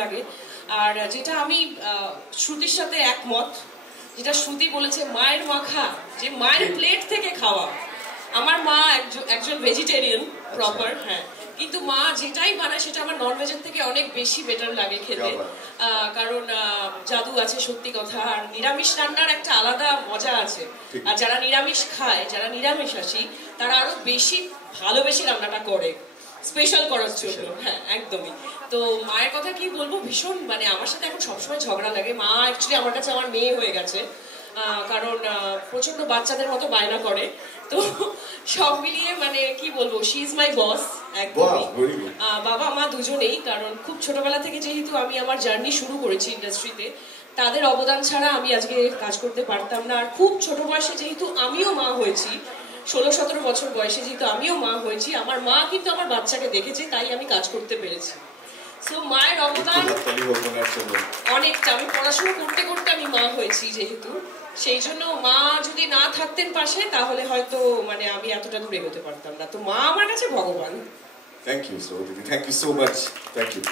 লাগে। আর যেটা আমি শ্রুতির সাথে একমত, যেটা শ্রুতি বলেছে মায়ের মাখা, যে মায়ের প্লেট থেকে খাওয়া। আমার মা একজন ভেজিটেরিয়ান প্রপার, হ্যাঁ, কিন্তু মা যেটাই বানায় সেটা আমার নন ভেজের থেকে অনেক বেশি বেটার লাগে খেতে, কারণ জাদু আছে সত্যি কথা। আর নিরামিষ রান্নার একটা আলাদা মজা আছে, আর যারা নিরামিষ খায়, যারা নিরামিষাশী, তারা আরো বেশি ভালোবেসে রান্নাটা করে, স্পেশাল করার জন্য। হ্যাঁ, একদমই। তো মায়ের কথা কি বলবো, ভীষণ মানে আমার সাথে এখন সবসময় ঝগড়া লাগে। মা অ্যাকচুয়ালি আমার কাছে আমার মেয়ে হয়ে গেছে, কারণ প্রচন্ড বাচ্চাদের মতো বায়না করে। তো সব মিলিয়ে মানে কি বলবো, শি ইজ মাই বস একদমই। বাবা মা দুজনেই, কারণ খুব ছোটবেলা থেকে যেহেতু আমি আমার জার্নি শুরু করেছি ইন্ডাস্ট্রিতে, তাদের অবদান ছাড়া আমি আজকে কাজ করতে পারতাম না। আর খুব ছোট বয়সে যেহেতু আমিও মা হয়েছি, 16-17 বছর বয়সে যেহেতু আমিও মা হয়েছি, আমার মা কিন্তু আমার বাচ্চাকে দেখেছে, তাই আমি কাজ করতে পেরেছি। সো মায়ের অবদান অনেকটা। আমি পড়াশোনা করতে করতে আমি মা হয়েছি যেহেতু, সেই জন্য মা যদি না থাকতেন পাশে, তাহলে হয়তো মানে আমি এতটা দূর এগোতে পারতাম না। তো মা আমার কাছে ভগবান। Thank you so much, thank you.